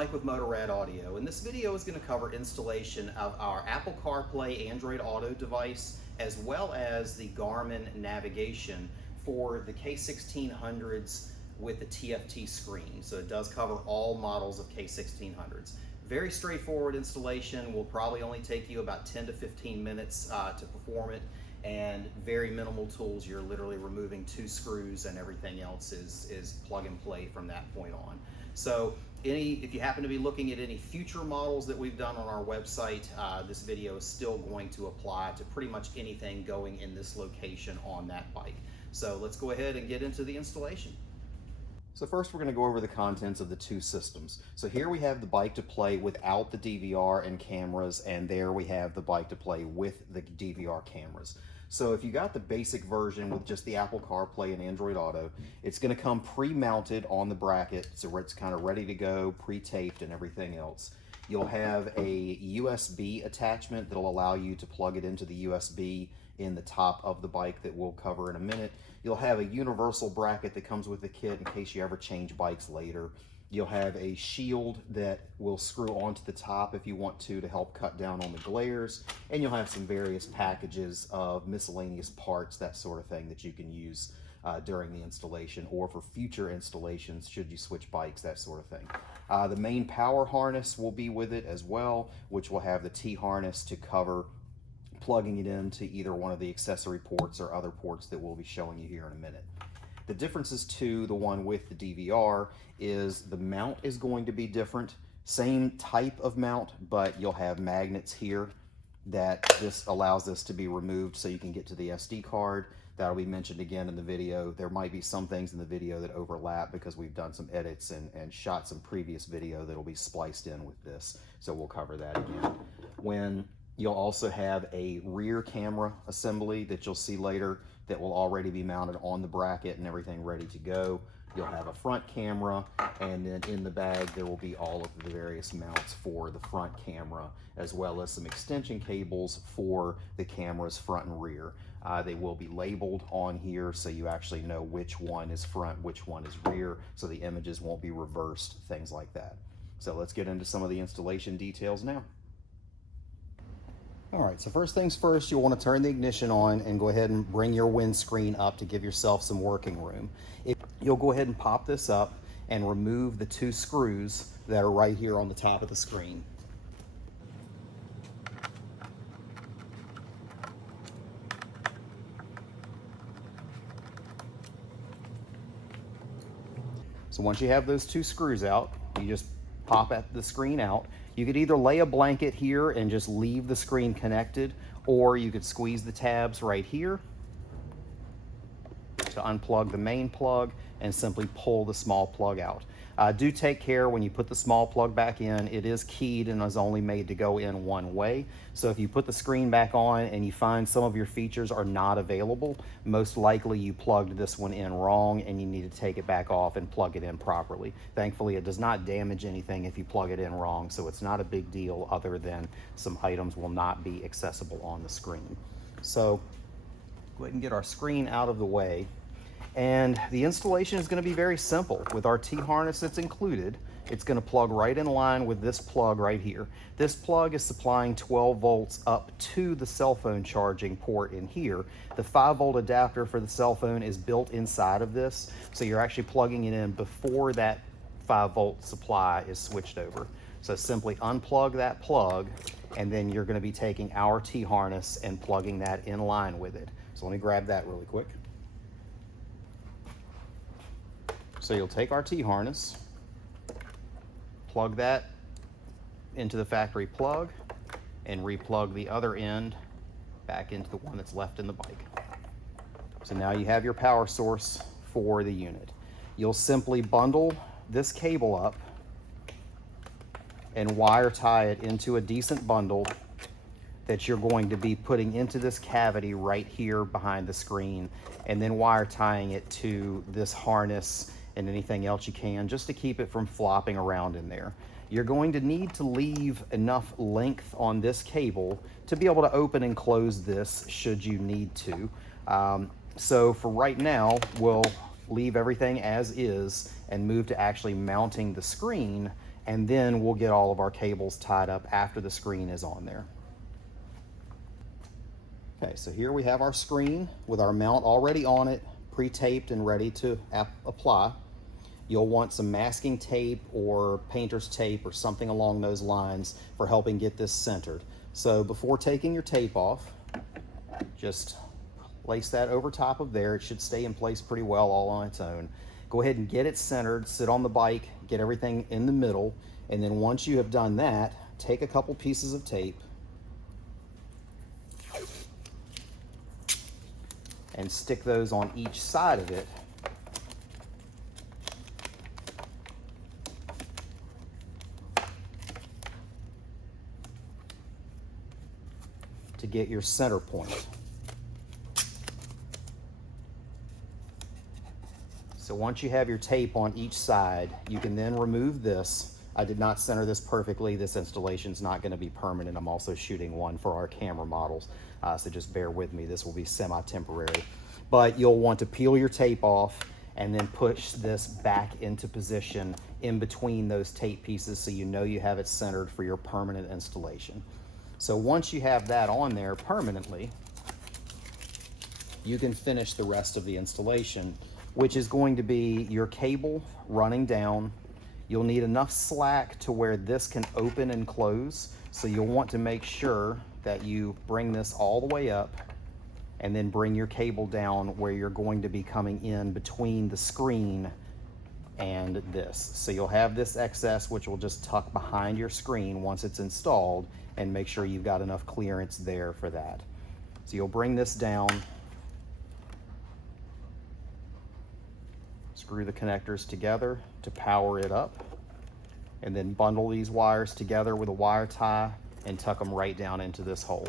Mike with Motorrad Audio, and this video is going to cover installation of our Apple CarPlay Android Auto device as well as the Garmin navigation for the K1600s with the TFT screen. So it does cover all models of K1600s. Very straightforward installation. Will probably only take you about 10 to 15 minutes to perform it, and very minimal tools. You're literally removing 2 screws and everything else is plug and play from that point on. So if you happen to be looking at any future models that we've done on our website, this video is still going to apply to pretty much anything going in this location on that bike. So let's go ahead and get into the installation. So first we're going to go over the contents of the 2 systems. So here we have the Bike2Play without the DVR and cameras, and there we have the Bike2Play with the DVR cameras. So if you got the basic version with just the Apple CarPlay and Android Auto, it's going to come pre-mounted on the bracket, so it's kind of ready to go, pre-taped and everything else. You'll have a USB attachment that'll allow you to plug it into the USB in the top of the bike that we'll cover in a minute. You'll have a universal bracket that comes with the kit in case you ever change bikes later. You'll have a shield that will screw onto the top if you want to help cut down on the glares. And you'll have some various packages of miscellaneous parts, that sort of thing, that you can use during the installation or for future installations should you switch bikes, that sort of thing. The main power harness will be with it as well, which will have the T-harness to cover plugging it into either one of the accessory ports or other ports that we'll be showing you here in a minute. The differences to the one with the DVR is the mount is going to be different. Same type of mount, but you'll have magnets here that this allows this to be removed so you can get to the SD card. That'll be mentioned again in the video. There might be some things in the video that overlap because we've done some edits and shot some previous video that'll be spliced in with this. So we'll cover that again. You'll also have a rear camera assembly that you'll see later that will already be mounted on the bracket and everything ready to go. You'll have a front camera, and then in the bag there will be all of the various mounts for the front camera, as well as some extension cables for the camera's front and rear. They will be labeled on here so you actually know which one is front, which one is rear, so the images won't be reversed, things like that. So let's get into some of the installation details now. All right, so first things first, you'll want to turn the ignition on and go ahead and bring your windscreen up to give yourself some working room. You'll go ahead and pop this up and remove the 2 screws that are right here on the top of the screen. So once you have those 2 screws out, you just pop the screen out. You could either lay a blanket here and just leave the screen connected, or you could squeeze the tabs right here to unplug the main plug and simply pull the small plug out. Do take care when you put the small plug back in. It is keyed and is only made to go in one way. So if you put the screen back on and you find some of your features are not available, most likely you plugged this one in wrong and you need to take it back off and plug it in properly. Thankfully, it does not damage anything if you plug it in wrong, so it's not a big deal other than some items will not be accessible on the screen. So go ahead and get our screen out of the way. And the installation is going to be very simple. With our T-harness that's included, it's going to plug right in line with this plug right here. This plug is supplying 12 volts up to the cell phone charging port in here. The 5-volt adapter for the cell phone is built inside of this, so you're actually plugging it in before that 5-volt supply is switched over. So simply unplug that plug, and then you're going to be taking our T-harness and plugging that in line with it. So let me grab that really quick. So you'll take our T-harness, plug that into the factory plug, and replug the other end back into the one that's left in the bike. So now you have your power source for the unit. You'll simply bundle this cable up and wire tie it into a decent bundle that you're going to be putting into this cavity right here behind the screen, and then wire tying it to this harness and anything else you can, just to keep it from flopping around in there. You're going to need to leave enough length on this cable to be able to open and close this should you need to. So for right now, we'll leave everything as is and move to actually mounting the screen and then we'll get all of our cables tied up after the screen is on there. Okay, so here we have our screen with our mount already on it, pre-taped and ready to apply. You'll want some masking tape or painter's tape or something along those lines for helping get this centered. So before taking your tape off, just place that over top of there. It should stay in place pretty well all on its own. Go ahead and get it centered, sit on the bike, get everything in the middle, and then once you have done that, take a couple pieces of tape and stick those on each side of it to get your center point. So once you have your tape on each side, you can then remove this. I did not center this perfectly. This installation is not going to be permanent. I'm also shooting one for our camera models, so just bear with me. This will be semi-temporary. But you'll want to peel your tape off and then push this back into position in between those tape pieces so you know you have it centered for your permanent installation. So once you have that on there permanently, you can finish the rest of the installation, which is going to be your cable running down. You'll need enough slack to where this can open and close. So you'll want to make sure that you bring this all the way up and then bring your cable down where you're going to be coming in between the screen and this. So you'll have this excess, which will just tuck behind your screen once it's installed, and make sure you've got enough clearance there for that. So you'll bring this down, screw the connectors together to power it up, and then bundle these wires together with a wire tie and tuck them right down into this hole.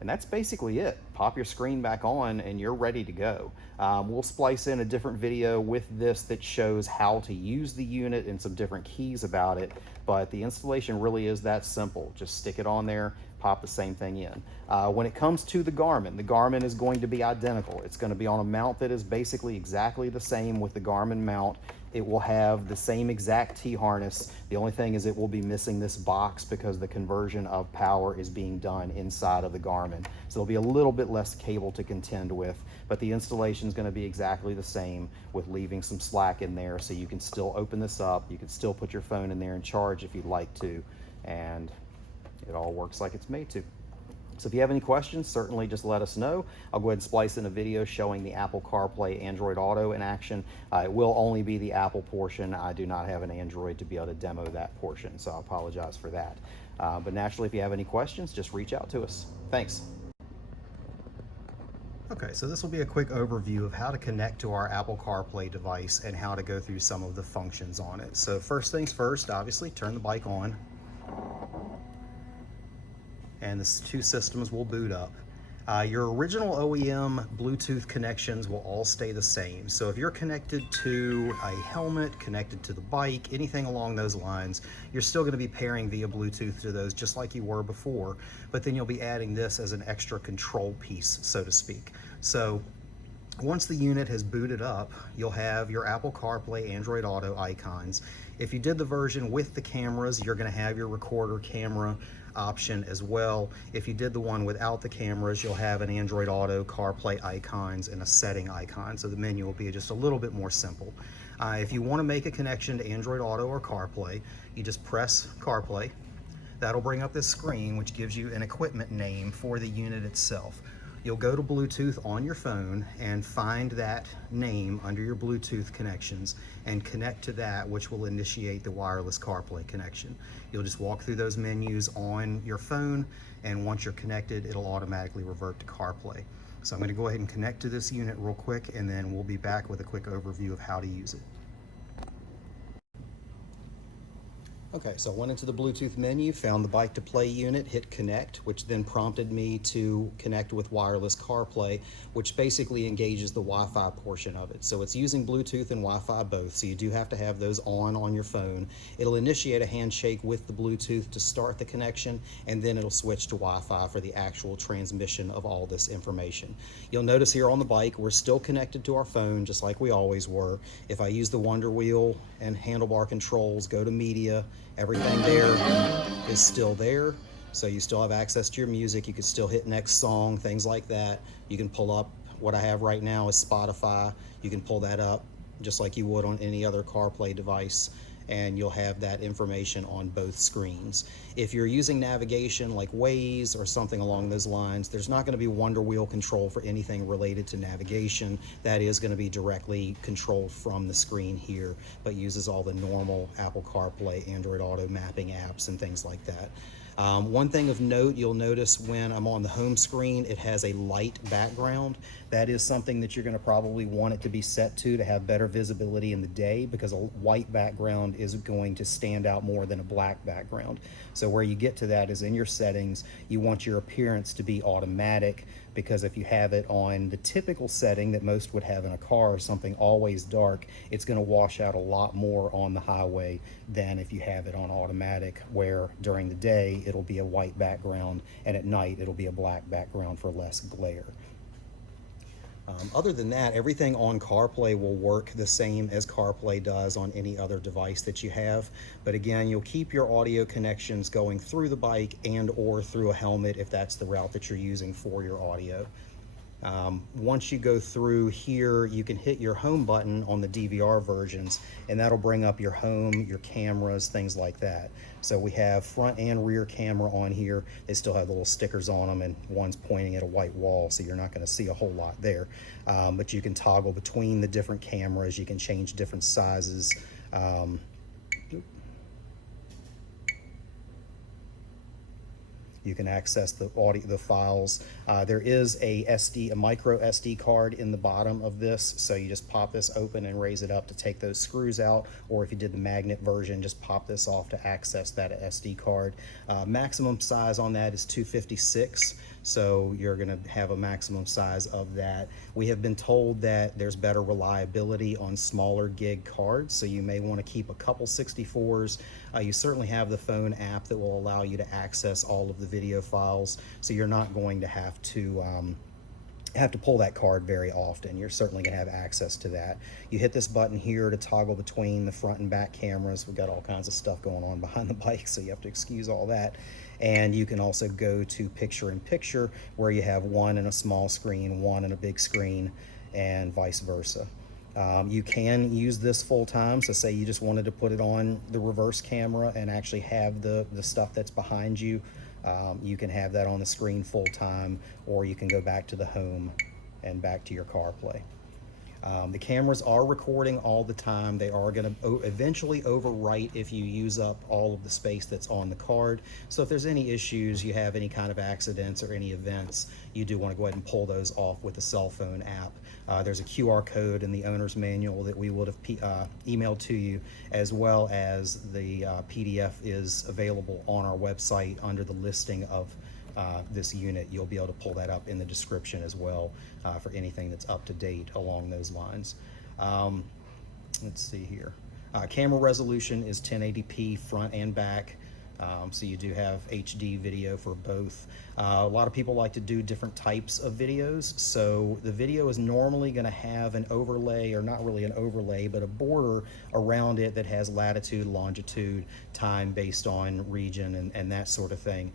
And that's basically it. Pop your screen back on and you're ready to go. We'll splice in a different video with this that shows how to use the unit and some different keys about it, but the installation really is that simple. Just stick it on there, pop the same thing in. When it comes to the Garmin is going to be identical. It's going to be on a mount that is basically exactly the same with the Garmin mount. It will have the same exact T-harness. The only thing is it will be missing this box because the conversion of power is being done inside of the Garmin. So there'll be a little bit less cable to contend with, but the installation is going to be exactly the same with leaving some slack in there so you can still open this up. You can still put your phone in there and charge if you'd like to, and it all works like it's made to. So if you have any questions, certainly just let us know. I'll go ahead and splice in a video showing the Apple CarPlay Android Auto in action. It will only be the Apple portion. I do not have an Android to be able to demo that portion, so I apologize for that. But naturally, if you have any questions, just reach out to us. Thanks. Okay, so this will be a quick overview of how to connect to our Apple CarPlay device and how to go through some of the functions on it. So first things first, obviously, turn the bike on, and the two systems will boot up. Your original OEM Bluetooth connections will all stay the same. So if you're connected to a helmet, connected to the bike, anything along those lines, you're still going to be pairing via Bluetooth to those just like you were before, but then you'll be adding this as an extra control piece, so to speak. So once the unit has booted up, you'll have your Apple CarPlay Android Auto icons. If you did the version with the cameras, you're going to have your recorder camera option as well. If you did the one without the cameras, you'll have an Android Auto, CarPlay icons, and a setting icon. So the menu will be just a little bit more simple. If you want to make a connection to Android Auto or CarPlay, you just press CarPlay. That'll bring up this screen, which gives you an equipment name for the unit itself. You'll go to Bluetooth on your phone and find that name under your Bluetooth connections and connect to that, which will initiate the wireless CarPlay connection. You'll just walk through those menus on your phone, and once you're connected, it'll automatically revert to CarPlay. So I'm going to go ahead and connect to this unit real quick, and then we'll be back with a quick overview of how to use it. Okay, so I went into the Bluetooth menu, found the Bike2Play unit, hit connect, which then prompted me to connect with wireless CarPlay, which basically engages the Wi-Fi portion of it. So it's using Bluetooth and Wi-Fi both, so you do have to have those on your phone. It'll initiate a handshake with the Bluetooth to start the connection, and then it'll switch to Wi-Fi for the actual transmission of all this information. You'll notice here on the bike, we're still connected to our phone, just like we always were. If I use the Wonder Wheel and handlebar controls, go to media, Everything there is still there. So you still have access to your music. You can still hit next song, things like that. You can pull up, what I have right now is Spotify. You can pull that up just like you would on any other CarPlay device, and you'll have that information on both screens. If you're using navigation like Waze or something along those lines, there's not going to be Wonder Wheel control for anything related to navigation. That is going to be directly controlled from the screen here, but uses all the normal Apple CarPlay, Android Auto mapping apps and things like that. One thing of note, you'll notice when I'm on the home screen, it has a light background. That is something that you're going to probably want it to be set to have better visibility in the day, because a white background is going to stand out more than a black background. So where you get to that is in your settings. You want your appearance to be automatic, because if you have it on the typical setting that most would have in a car, or something always dark, it's going to wash out a lot more on the highway than if you have it on automatic, where during the day it'll be a white background and at night it'll be a black background for less glare. Other than that, everything on CarPlay will work the same as CarPlay does on any other device that you have. But again, you'll keep your audio connections going through the bike and or through a helmet if that's the route that you're using for your audio. Once you go through here, you can hit your home button on the DVR versions, and that'll bring up your home, your cameras, things like that. So we have front and rear camera on here. They still have the little stickers on them, and one's pointing at a white wall, so you're not going to see a whole lot there. But you can toggle between the different cameras. You can change different sizes. You can access the audio, the files. There is a micro SD card in the bottom of this, so you just pop this open and raise it up to take those screws out, or if you did the magnet version, just pop this off to access that SD card. Maximum size on that is 256, so you're going to have a maximum size of that. We have been told that there's better reliability on smaller gig cards, so you may want to keep a couple 64s. You certainly have the phone app that will allow you to access all of the video files, so you're not going to have to pull that card very often. You're certainly going to have access to that. You hit this button here to toggle between the front and back cameras. We've got all kinds of stuff going on behind the bike, so you have to excuse all that. And you can also go to picture-in-picture, where you have one in a small screen, one in a big screen, and vice versa. You can use this full time, so say you just wanted to put it on the reverse camera and actually have the stuff that's behind you. You can have that on the screen full time, or you can go back to the home and back to your CarPlay. The cameras are recording all the time. They are going to eventually overwrite if you use up all of the space that's on the card. So if there's any issues, you have any kind of accidents or any events, you do want to go ahead and pull those off with the cell phone app. There's a QR code in the owner's manual that we would have emailed to you, as well as the PDF is available on our website under the listing of this unit. You'll be able to pull that up in the description as well for anything that's up to date along those lines. Let's see here. Camera resolution is 1080p front and back. So you do have HD video for both. A lot of people like to do different types of videos. So the video is normally going to have an overlay, or not really an overlay, but a border around it that has latitude, longitude, time based on region, and that sort of thing.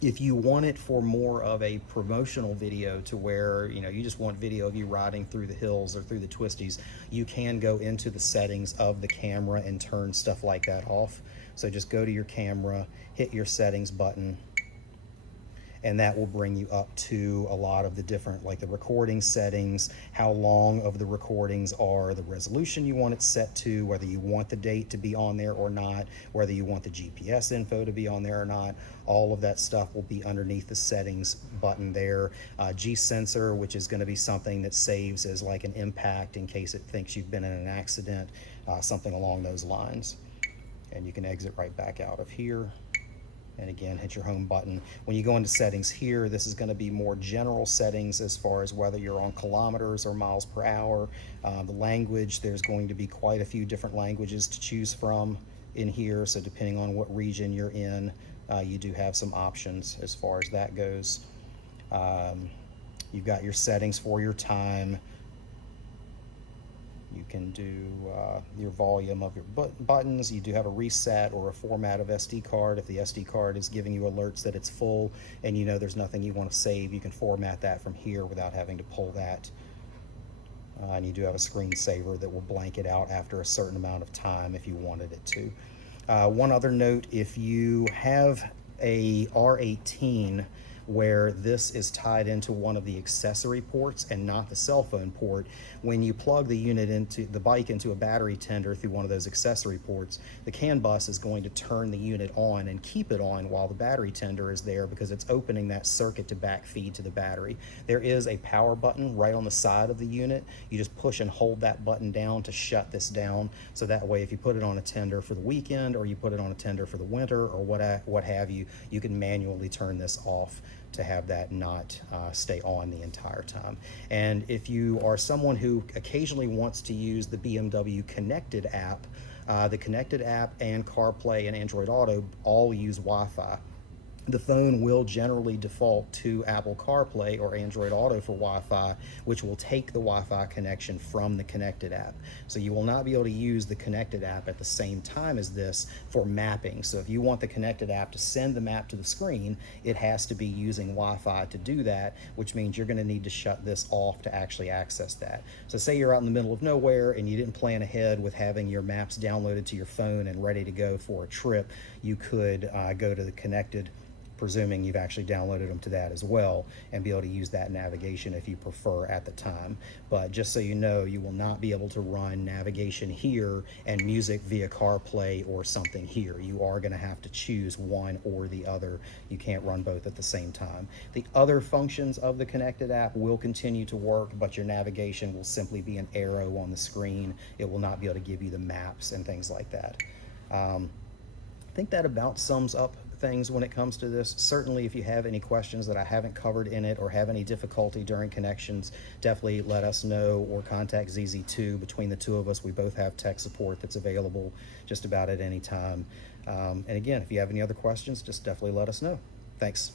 If you want it for more of a promotional video, to where you just want video of you riding through the hills or through the twisties, you can go into the settings of the camera and turn stuff like that off. So just go to your camera, hit your settings button, and that will bring you up to a lot of the different, like the recording settings, how long of the recordings are, the resolution you want it set to, whether you want the date to be on there or not, whether you want the GPS info to be on there or not. All of that stuff will be underneath the settings button there. G-sensor, which is going to be something that saves as like an impact in case it thinks you've been in an accident, something along those lines. And you can exit right back out of here. And again, hit your home button. When you go into settings here, this is going to be more general settings as far as whether you're on kilometers or miles per hour. The language, there's going to be quite a few different languages to choose from in here. So depending on what region you're in, you do have some options as far as that goes. You've got your settings for your time. You can do your volume of your buttons. You do have a reset or a format of SD card. If the SD card is giving you alerts that it's full and you know there's nothing you want to save, you can format that from here without having to pull that. And you do have a screensaver that will blank it out after a certain amount of time if you wanted it to. One other note, if you have a R18 where this is tied into one of the accessory ports and not the cell phone port, when you plug the unit into the bike into a battery tender through one of those accessory ports, the CAN bus is going to turn the unit on and keep it on while the battery tender is there, because it's opening that circuit to backfeed to the battery. There is a power button right on the side of the unit. You just push and hold that button down to shut this down, so that way if you put it on a tender for the weekend or you put it on a tender for the winter or what have you, you can manually turn this off to have that not stay on the entire time. And if you are someone who occasionally wants to use the BMW Connected app, the Connected app and CarPlay and Android Auto all use Wi-Fi. The phone will generally default to Apple CarPlay or Android Auto for Wi-Fi, which will take the Wi-Fi connection from the Connected app. So you will not be able to use the Connected app at the same time as this for mapping. So if you want the Connected app to send the map to the screen, it has to be using Wi-Fi to do that, which means you're going to need to shut this off to actually access that. So say you're out in the middle of nowhere and you didn't plan ahead with having your maps downloaded to your phone and ready to go for a trip, you could go to the Connected, presuming you've actually downloaded them to that as well, and be able to use that navigation if you prefer at the time. But just so you know, you will not be able to run navigation here and music via CarPlay or something here. You are going to have to choose one or the other. You can't run both at the same time. The other functions of the Connected app will continue to work, but your navigation will simply be an arrow on the screen. It will not be able to give you the maps and things like that. I think that about sums up things when it comes to this. Certainly, if you have any questions that I haven't covered in it or have any difficulty during connections, definitely let us know or contact ZZ-2. Between the two of us, we both have tech support that's available just about at any time. And again, if you have any other questions, just definitely let us know. Thanks.